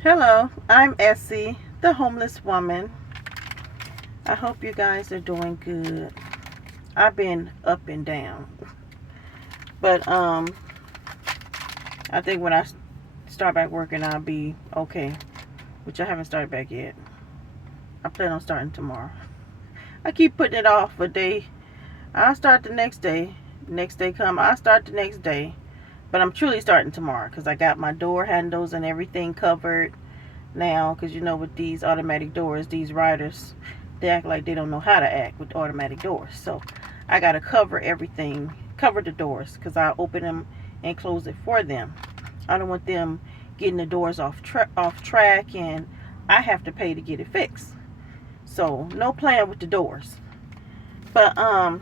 Hello, I'm Essie, the homeless woman. I hope you guys are doing good. I've been up and down, but I think when I start back working, I'll be okay. Which I haven't started back yet. I plan on starting tomorrow. I keep putting it off a day. I'll start the next day. Next day come, I'll start the next day. But I'm truly starting tomorrow because I got my door handles and everything covered now. Because you know, with these automatic doors, these riders, they act like they don't know how to act with automatic doors. So I gotta cover everything, cover the doors, because I open them and close it for them. I don't want them getting the doors off track, and I have to pay to get it fixed. So no playing with the doors. But I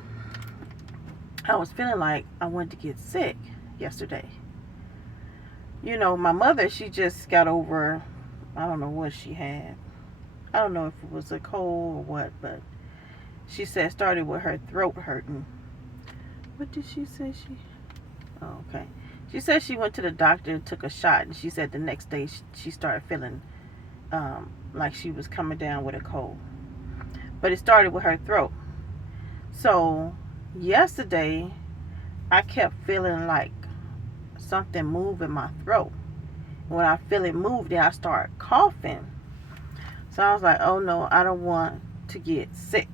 was feeling like I wanted to get sick yesterday. You know, my mother, she just got over, I don't know what she had. I don't know if it was a cold or what, but she said it started with her throat hurting. What did she say? Oh, okay. She said she went to the doctor, took a shot, and she said the next day she started feeling like she was coming down with a cold. But it started with her throat. So yesterday, I kept feeling like something move in my throat. When I feel it move, then I start coughing. So I was like, oh no, I don't want to get sick.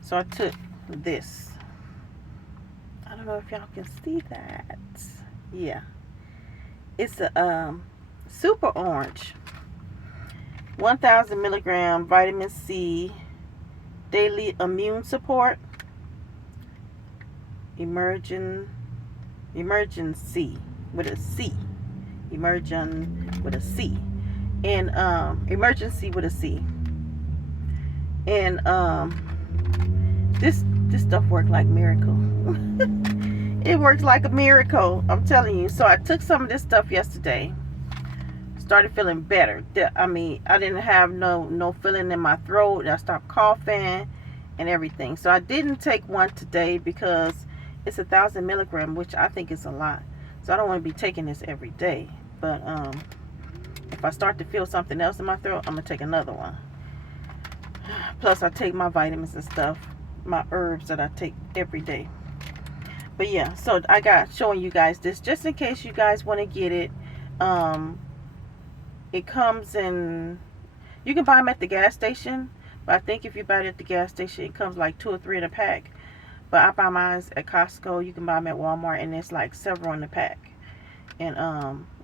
So I took this. I don't know if y'all can see that. Yeah. It's a super orange. 1,000 milligram vitamin C daily immune support. Emergency with a C. Emergent with a C. And emergency with a C. And this stuff worked like miracle. It works like a miracle, I'm telling you. So I took some of this stuff yesterday. Started feeling better. I mean, I didn't have no feeling in my throat. I stopped coughing and everything. So I didn't take one today because it's 1,000 milligram, which I think is a lot. So I don't want to be taking this every day. But if I start to feel something else in my throat, I'm gonna take another one. Plus, I take my vitamins and stuff, my herbs that I take every day. But yeah, so I got showing you guys this just in case you guys want to get it. It comes in, you can buy them at the gas station, but I think if you buy it at the gas station, it comes like 2 or 3 in a pack. But I buy mine at Costco. You can buy them at Walmart, and it's like several in the pack. And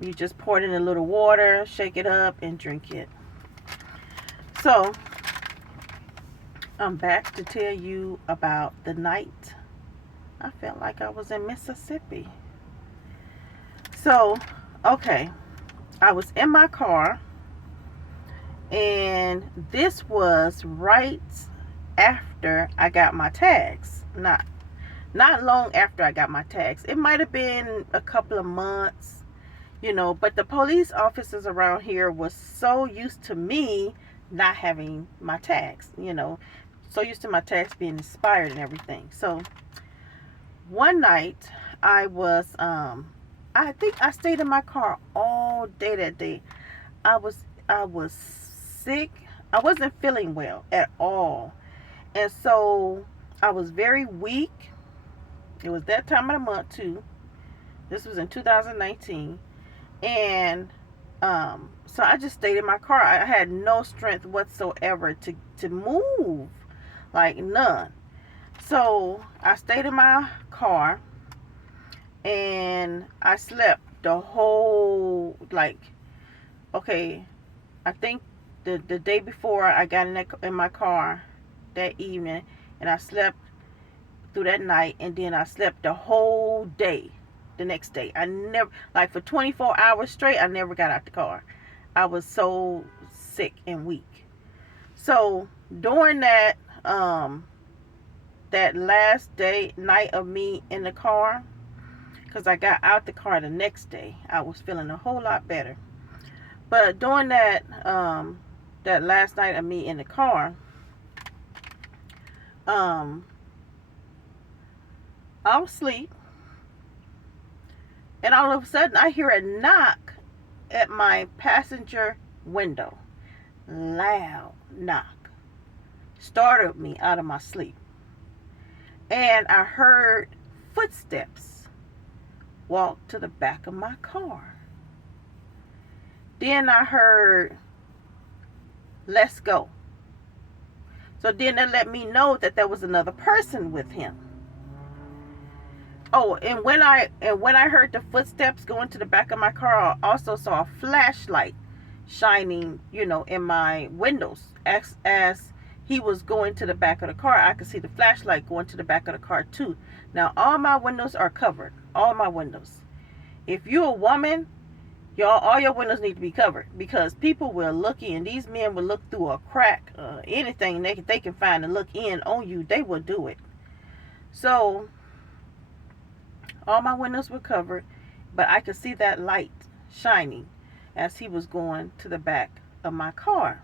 you just pour it in a little water, shake it up, and drink it. So I'm back to tell you about the night I felt like I was in Mississippi. So, okay, I was in my car, and this was right after I got my tags. Not long after I got my tags. It might have been a couple of months, you know, but the police officers around here was so used to me not having my tags, you know, so used to my tags being expired and everything. So one night I was I think I stayed in my car all day that day. I was sick. I wasn't feeling well at all. And so I was very weak. It was that time of the month too. This was in 2019. And so I just stayed in my car. I had no strength whatsoever to move. Like none. So I stayed in my car and I slept the whole, like, okay, I think the day before I got in my car that evening, and I slept through that night, and then I slept the whole day the next day. I never, like for 24 hours straight, I never got out the car. I was so sick and weak. So during that last night of me in the car, because I got out the car the next day, I was feeling a whole lot better. But during that last night of me in the car, I was asleep, and all of a sudden I hear a knock at my passenger window. Loud knock. Startled me out of my sleep. And I heard footsteps walk to the back of my car. Then I heard, let's go. So then that let me know that there was another person with him. Oh, and when I heard the footsteps going to the back of my car, I also saw a flashlight shining, in my windows. As he was going to the back of the car, I could see the flashlight going to the back of the car too. Now, all my windows are covered. All my windows. If you're a woman, all your windows need to be covered, because people will look in. These men will look through a crack, anything they can find and look in on you. They will do it. So all my windows were covered, but I could see that light shining as he was going to the back of my car.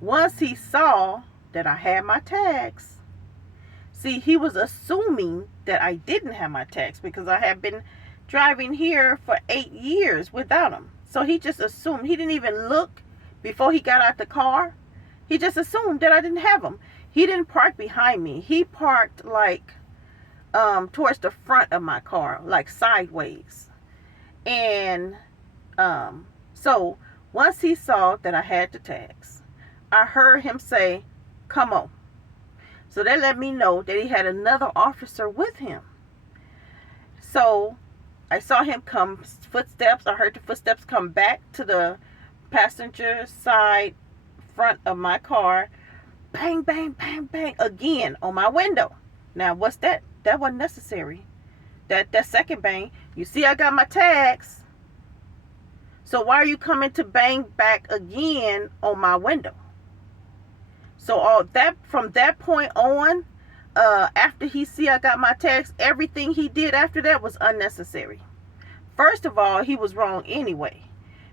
Once he saw that I had my tags, see, he was assuming that I didn't have my tags because I had been driving here for 8 years without them. So he just assumed. He didn't even look before he got out the car. He just assumed that I didn't have them. He didn't park behind me. He parked like towards the front of my car, like sideways. And so once he saw that I had the tags, I heard him say, "Come on." So that let me know that he had another officer with him. So I saw him come, footsteps. I heard the footsteps come back to the passenger side front of my car. Bang, bang, bang, bang, again on my window. Now, what's that? That wasn't necessary. That second bang, you see I got my tags. So why are you coming to bang back again on my window? So all that, from that point on, after he see I got my tags, everything he did after that was unnecessary. First of all, he was wrong anyway,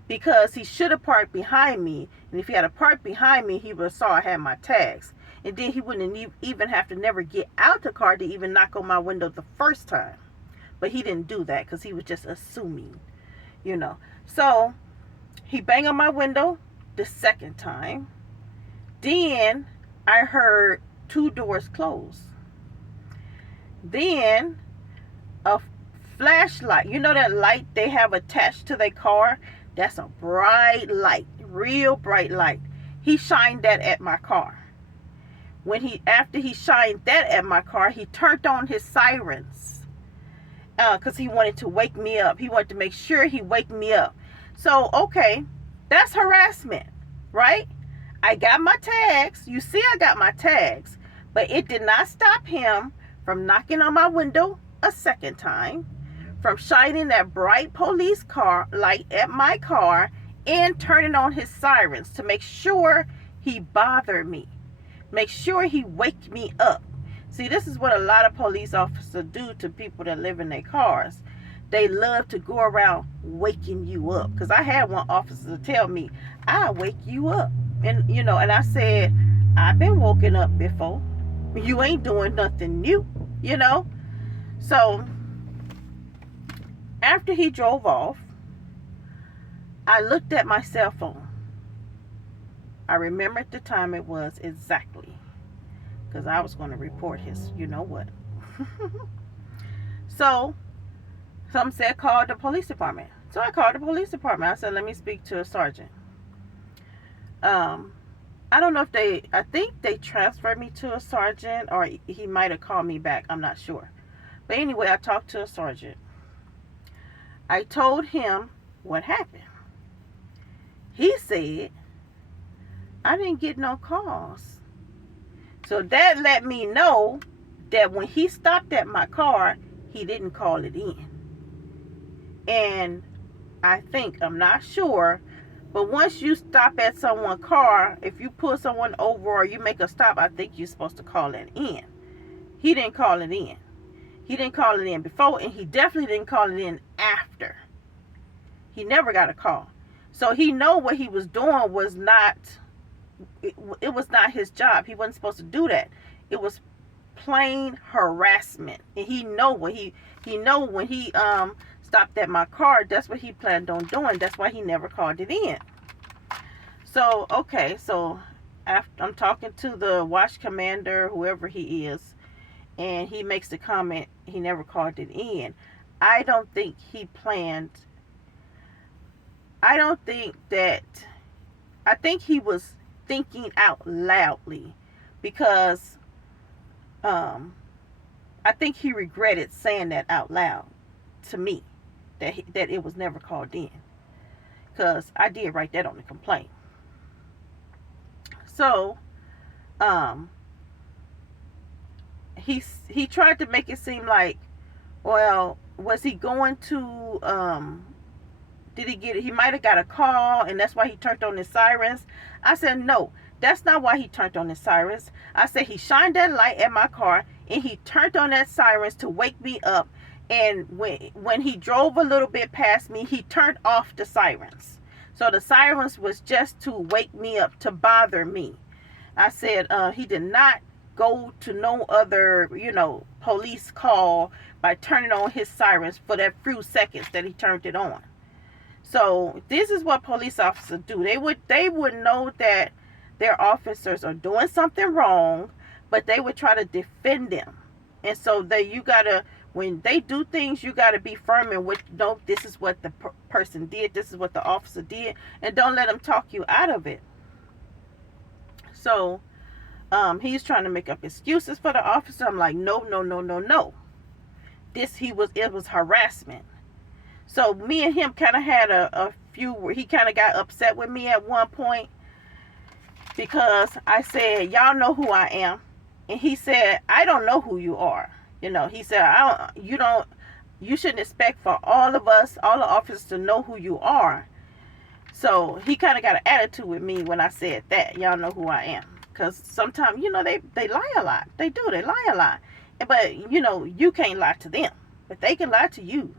because he should have parked behind me. And if he had a parked behind me, he would have saw I had my tags. And then he wouldn't even have to never get out the car to even knock on my window the first time. But he didn't do that because he was just assuming, So he banged on my window the second time. Then I heard 2 doors close. Then a flashlight, that light they have attached to their car? That's a bright light, real bright light. He shined that at my car. After he shined that at my car, he turned on his sirens because he wanted to wake me up. He wanted to make sure he wake me up. So, okay, that's harassment, right? I got my tags. You see I got my tags. But it did not stop him from knocking on my window a second time, from shining that bright police car light at my car, and turning on his sirens to make sure he bothered me. Make sure he waked me up. See, this is what a lot of police officers do to people that live in their cars. They love to go around waking you up. Because I had one officer tell me, "I'll wake you up." And, and I said, "I've been woken up before. You ain't doing nothing new, So, after he drove off, I looked at my cell phone. I remembered the time it was exactly, because I was going to report his, what. So, some said call the police department. So I called the police department. I said, "Let me speak to a sergeant." I don't know if I think they transferred me to a sergeant, or he might have called me back. I'm not sure. But anyway, I talked to a sergeant. I told him what happened. He said, "I didn't get no calls." So that let me know that when he stopped at my car, he didn't call it in. And I'm not sure, but once you stop at someone's car, if you pull someone over or you make a stop, I think you're supposed to call it in. He didn't call it in. He didn't call it in before, and he definitely didn't call it in after. He never got a call. So he know what he was doing was not, it was not his job. He wasn't supposed to do that. It was plain harassment. And he know what he know when he stopped at my car. That's what he planned on doing. That's why he never called it in. So, okay, so after I'm talking to the watch commander, whoever he is, and he makes the comment he never called it in. I don't think he planned. I don't think that. I think he was thinking out loudly, because I think he regretted saying that out loud to me, that it was never called in, because I did write that on the complaint. So he tried to make it seem like, well, was he going to did he might have got a call and that's why he turned on his sirens. I said, no, that's not why he turned on his sirens. I said he shined that light at my car and he turned on that sirens to wake me up, and when he drove a little bit past me, he turned off the sirens. So the sirens was just to wake me up, to bother me. I said he did not go to no other, police call by turning on his sirens for that few seconds that he turned it on. So this is what police officers do. They would know that their officers are doing something wrong, but they would try to defend them. And so when they do things, you gotta be firm in what, no, this is what the person did, this is what the officer did, and don't let them talk you out of it. So he's trying to make up excuses for the officer. I'm like, no. It was harassment. So me and him kind of had a few where he kind of got upset with me at one point, because I said, y'all know who I am. And he said, I don't know who you are. He said, you shouldn't expect for all of us, all the officers, to know who you are. So he kind of got an attitude with me when I said that, y'all know who I am. Because sometimes, they lie a lot. They do. They lie a lot. But, you can't lie to them. But they can lie to you.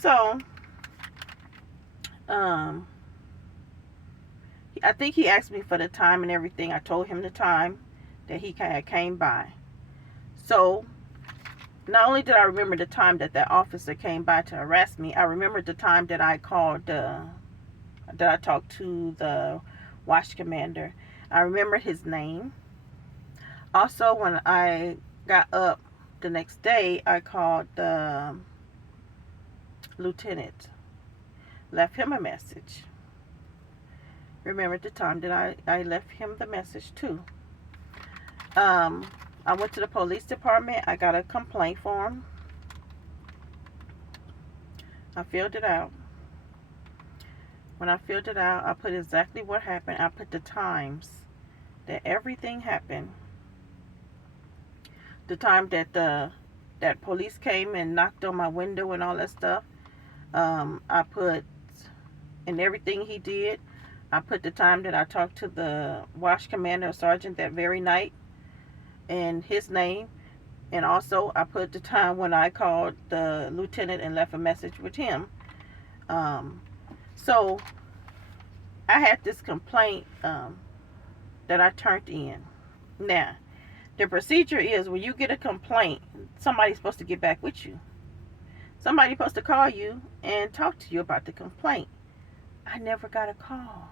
So, I think he asked me for the time and everything. I told him the time that he came by. So, not only did I remember the time that officer came by to harass me, I remembered the time that I called, that I talked to the watch commander. I remember his name. Also, when I got up the next day, I called the lieutenant, left him a message. Remember the time that I left him the message too. I went to the police department. I got a complaint form. I filled it out. When I filled it out, I put exactly what happened. I put the times that everything happened. The time that that police came and knocked on my window and all that stuff. I put, and everything he did. I put the time that I talked to the watch commander or sergeant that very night and his name. And also I put the time when I called the lieutenant and left a message with him. So I had this complaint that I turned in. Now, the procedure is, when you get a complaint, somebody's supposed to get back with you. Somebody's supposed to call you and talk to you about the complaint. I never got a call.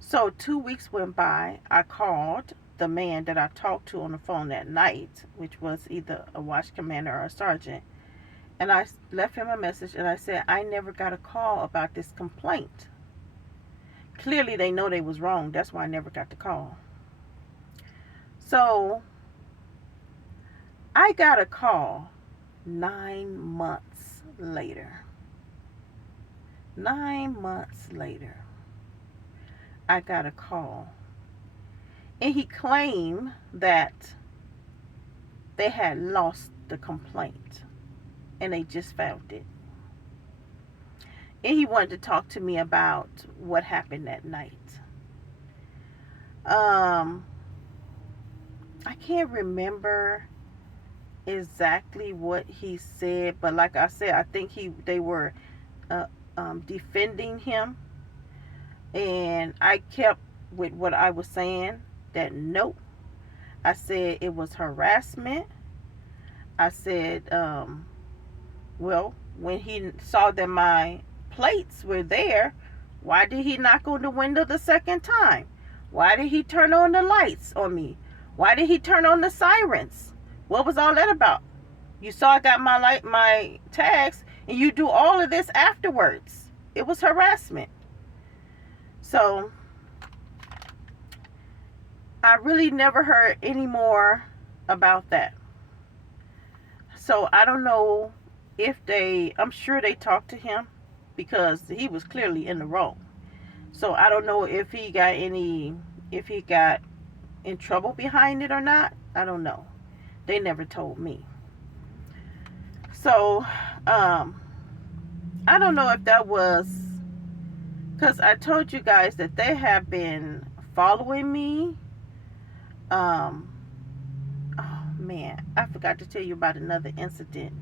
So 2 weeks went by. I called the man that I talked to on the phone that night, which was either a watch commander or a sergeant. And I left him a message and I said, I never got a call about this complaint. Clearly they know they was wrong. That's why I never got the call. So I got a call 9 months later. 9 months later, I got a call. And he claimed that they had lost the complaint and they just found it. And he wanted to talk to me about what happened that night. I can't remember exactly what he said, but like I said, I think they were defending him, and I kept with what I was saying, that nope. I said it was harassment. I said Well, when he saw that my plates were there, why did he knock on the window the second time? Why did he turn on the lights on me? Why did he turn on the sirens? What was all that about? You saw I got my tags, and you do all of this afterwards. It was harassment. So I really never heard any more about that. So I don't know if I'm sure they talked to him because he was clearly in the wrong. So I don't know if he got in trouble behind it or not. I don't know. They never told me. So I don't know if that was because I told you guys that they have been following me. Oh man, I forgot to tell you about another incident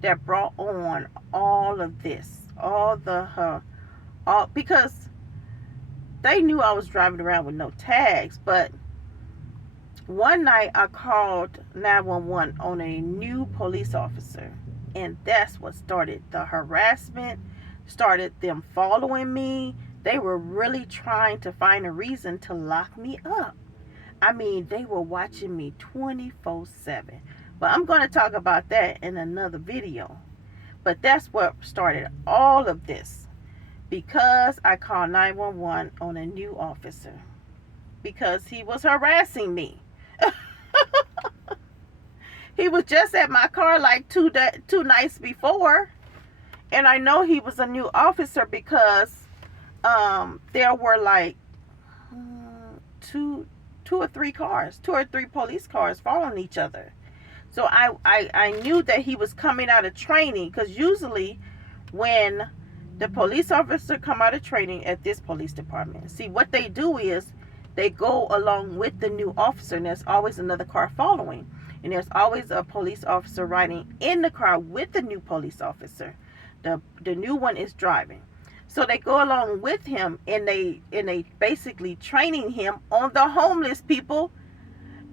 that brought on all of this, because they knew I was driving around with no tags. But one night I called 911 on a new police officer, and that's what started the harassment, started them following me. They were really trying to find a reason to lock me up. I mean, they were watching me 24/7. But I'm going to talk about that in another video. But that's what started all of this. Because I called 911 on a new officer. Because he was harassing me. He was just at my car like two nights before. And I know he was a new officer because there were like two or three police cars following each other. So I knew that he was coming out of training, because usually when the police officer come out of training at this police department, see what they do is they go along with the new officer, and there's always another car following, and there's always a police officer riding in the car with the new police officer. The new one is driving. So they go along with him, and they basically training him on the homeless people,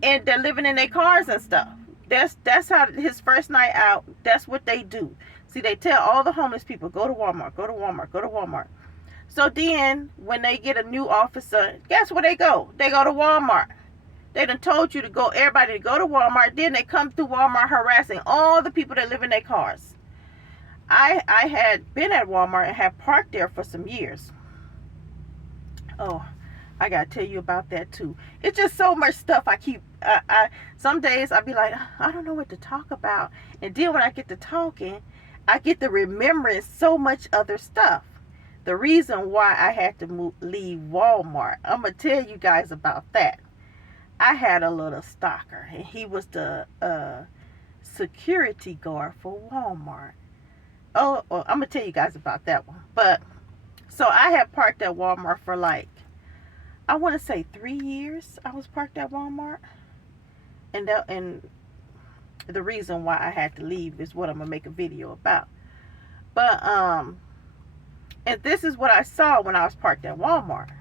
and they're living in their cars and stuff. That's how his first night out, that's what they do. See, they tell all the homeless people, go to Walmart, go to Walmart, go to Walmart. So then when they get a new officer, guess where they go? They go to Walmart. They done told you to go, everybody to go to Walmart. Then they come through Walmart harassing all the people that live in their cars. I had been at Walmart and had parked there for some years. Oh, I gotta tell you about that too. It's just so much stuff I keep. Some days I'll be like, I don't know what to talk about, and then when I get to talking, I get to remembering so much other stuff. The reason why I had to leave Walmart, I'm gonna tell you guys about that. I had a little stalker, and he was the security guard for Walmart. Oh, I'm gonna tell you guys about that one. But so I had parked at Walmart for like, I want to say 3 years. I was parked at Walmart, and the reason why I had to leave is what I'm gonna make a video about. But and this is what I saw when I was parked at Walmart.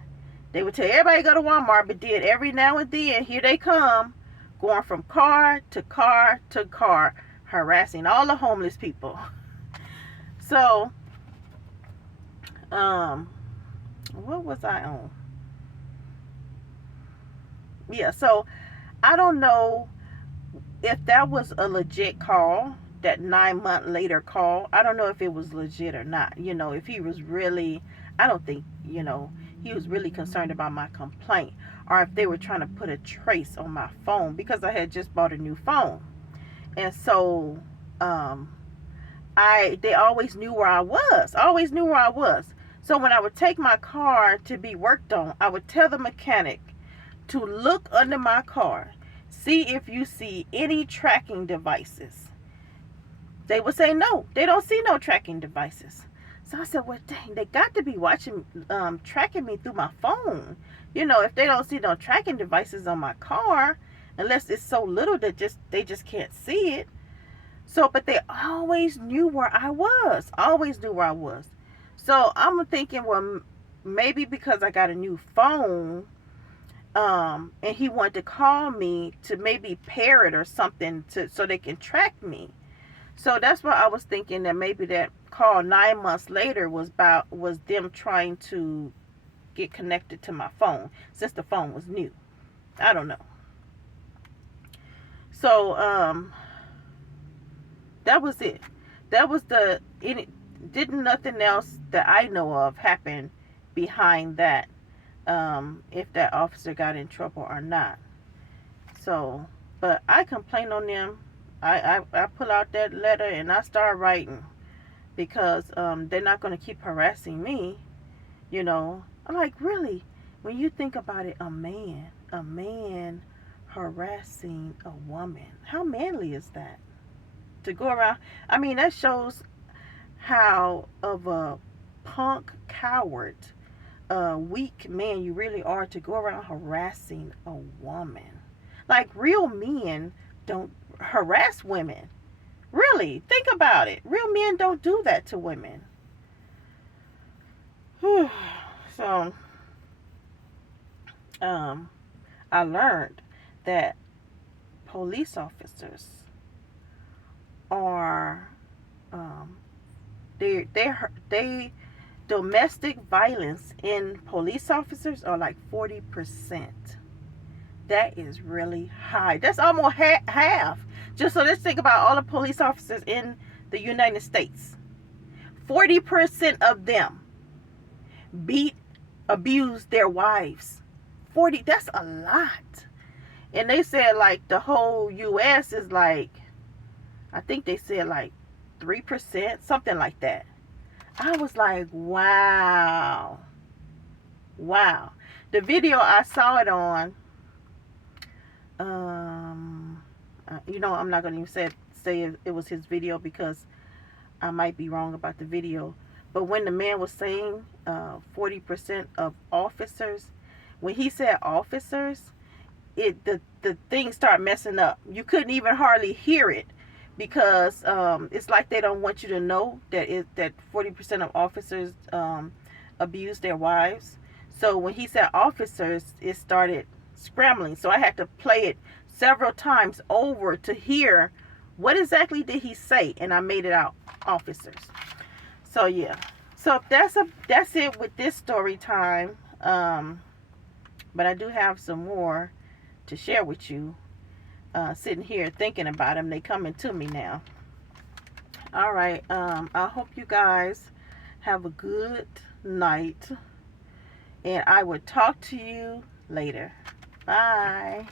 They would tell everybody to go to Walmart, but then every now and then here they come, going from car to car to car, harassing all the homeless people. So, what was I on? Yeah, so I don't know if that was a legit call, that 9-month later call. I don't know if it was legit or not. You know, if he was really, I don't think, you know, he was really concerned about my complaint, or if they were trying to put a trace on my phone, because I had just bought a new phone. And so, they always knew where I was. I always knew where I was. So when I would take my car to be worked on, I would tell the mechanic to look under my car, see if you see any tracking devices. They would say no, they don't see no tracking devices. So I said, well, dang, they got to be watching, tracking me through my phone. You know, if they don't see no tracking devices on my car, unless it's so little that they just can't see it. So, but they always knew where I was. Always knew where I was. So I'm thinking, well, maybe because I got a new phone, and he wanted to call me to maybe pair it or something so they can track me. So that's why I was thinking that maybe that call 9 months later was them trying to get connected to my phone since the phone was new. I don't know. So that was it. That was didn't nothing else that I know of happen behind that, if that officer got in trouble or not. So, but I complained on them. I pull out that letter and I start writing because they're not going to keep harassing me. I'm like, really? When you think about it, a man harassing a woman, how manly is that? To go around, I mean, that shows how of a punk coward, weak man you really are to go around harassing a woman. Like, real men don't harass women. Really, think about it. Real men don't do that to women. So, I learned that police officers are, they domestic violence in police officers are like 40%. That is really high. That's almost half. Just so let's think about all the police officers in the United States. 40% of them abuse their wives. 40, that's a lot. And they said like the whole US is like, I think they said like 3%, something like that. I was like, wow. Wow. The video I saw it on, I'm not going to even say it was his video because I might be wrong about the video. But when the man was saying 40% of officers, when he said officers, the thing started messing up. You couldn't even hardly hear it because it's like they don't want you to know that 40% of officers abuse their wives. So when he said officers, it started scrambling. So I had to play it several times over to hear what exactly did he say, and I made it out, officers. So yeah. So that's it with this story time. But I do have some more to share with you. Sitting here thinking about them, they coming to me now. All right. I hope you guys have a good night, and I will talk to you later. Bye.